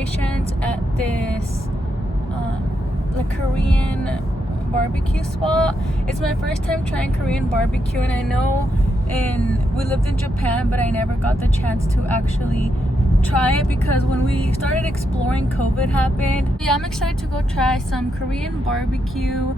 reservations at this like Korean barbecue spot. It's my first time trying Korean barbecue, and I know we lived in Japan, but I never got the chance to actually try it because when we started exploring, COVID happened. Yeah, I'm excited to go try some Korean barbecue.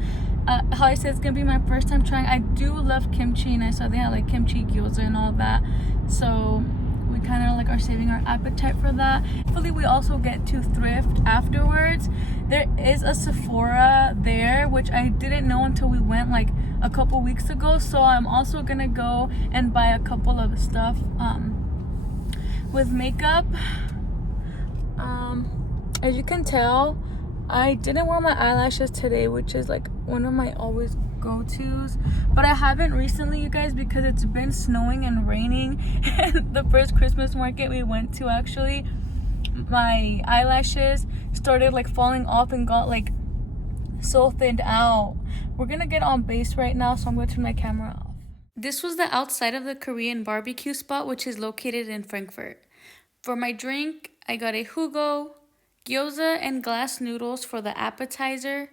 How I said, it's gonna be my first time trying. I do love kimchi, and I saw they had like kimchi gyoza and all that, so we kind of like are saving our appetite for that. Hopefully we also get to thrift afterwards. There is a Sephora there, which I didn't know until we went like a couple weeks ago, so I'm also gonna go and buy a couple of stuff with makeup. As you can tell, I didn't wear my eyelashes today, which is like one of my always go-tos, but I haven't recently, you guys, because it's been snowing and raining. And the first Christmas market we went to, actually, my eyelashes started like falling off and got like so thinned out. We're gonna get on base right now, so I'm going to turn my camera off. This was the outside of the Korean barbecue spot, which is located in Frankfurt. For my drink, I got a Hugo, gyoza and glass noodles for the appetizer,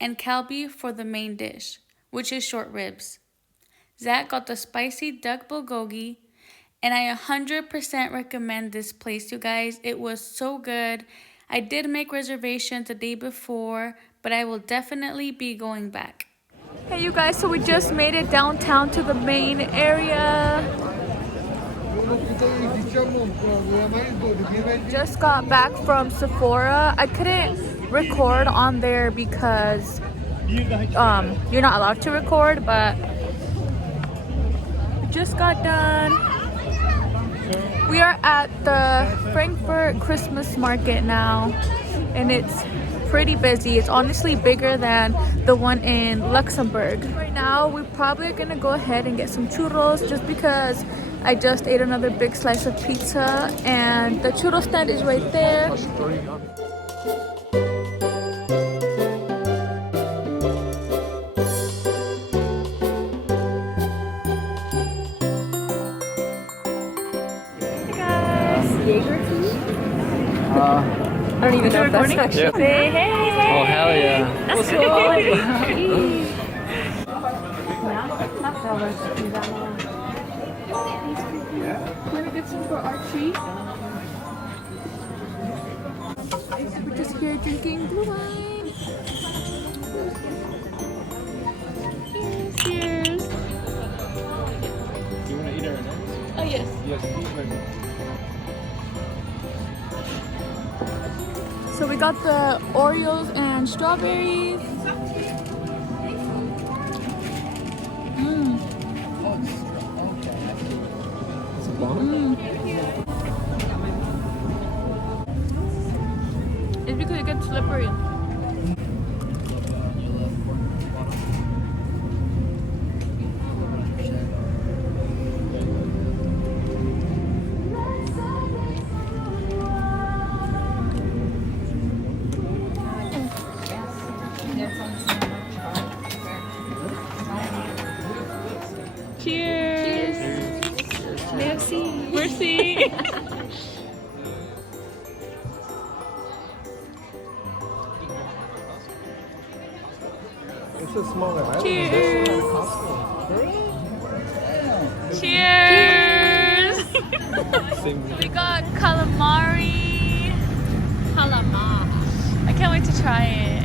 and kalbi for the main dish, which is short ribs. Zach got the spicy duck bulgogi, and I 100% recommend this place, you guys. It was so good. I did make reservations the day before, but I will definitely be going back. Hey you guys, so we just made it downtown to the main area. Just got back from Sephora. I couldn't record on there because you're not allowed to record, but we just got done. We are at the Frankfurt Christmas market now, and it's pretty busy. It's honestly bigger than the one in Luxembourg. Right now we're probably gonna go ahead and get some churros, just because I just ate another big slice of pizza, and the churro stand is right there. I don't even know if that's actually. Yeah. Say hey! Oh, hell yeah. That's cool. Want to get some for Archie? We're just here drinking blue wine. Cheers. Do you want to eat it right now? Oh yes. Yes, eat right now. So we got the Oreos and strawberries. It's because it gets slippery. Cheers. Merci. Merci. It's a smaller island. Cheers. Cheers. We got calamari. Calamari. I can't wait to try it.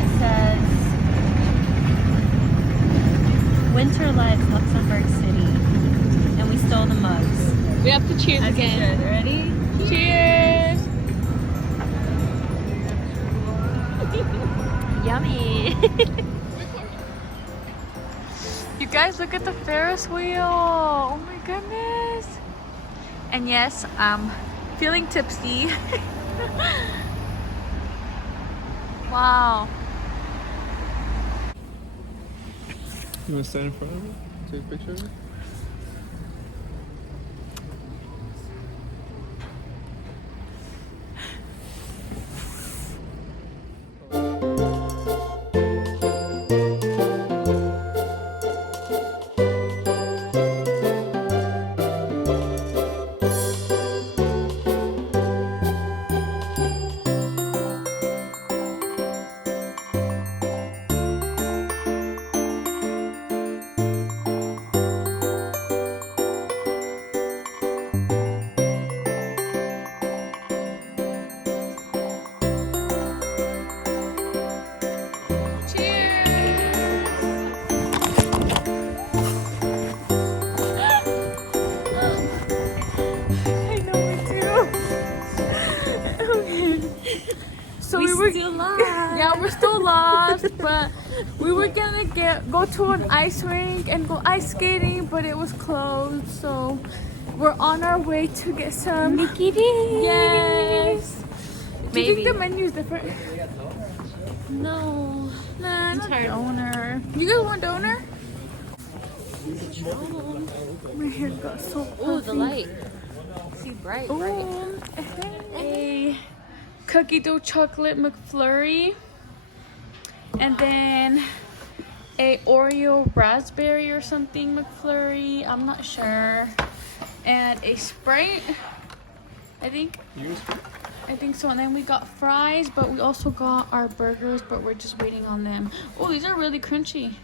It says Winter Life, Luxembourg City, and we stole the mugs. We have to cheers As again. you should. Ready? Cheers. Yummy. You guys, look at the Ferris wheel. Oh my goodness. And yes, I'm feeling tipsy. Wow. You want to stand in front of it? Take a picture of it? So We we were still lost. Yeah, we're still lost, but we were gonna go to an ice rink and go ice skating, but it was closed. So we're on our way to get some. Mickey D's. Yes. Do you think Maybe. the menu is different? No. Nah, not tired. donor. You guys want donor? My hair got so Oh, the puffy. light. See, bright, bright. Ooh, a cookie dough chocolate McFlurry, and then a Oreo raspberry or something McFlurry. I'm not sure, and a Sprite. I think so. And then we got fries, but we also got our burgers, but we're just waiting on them. Oh, these are really crunchy.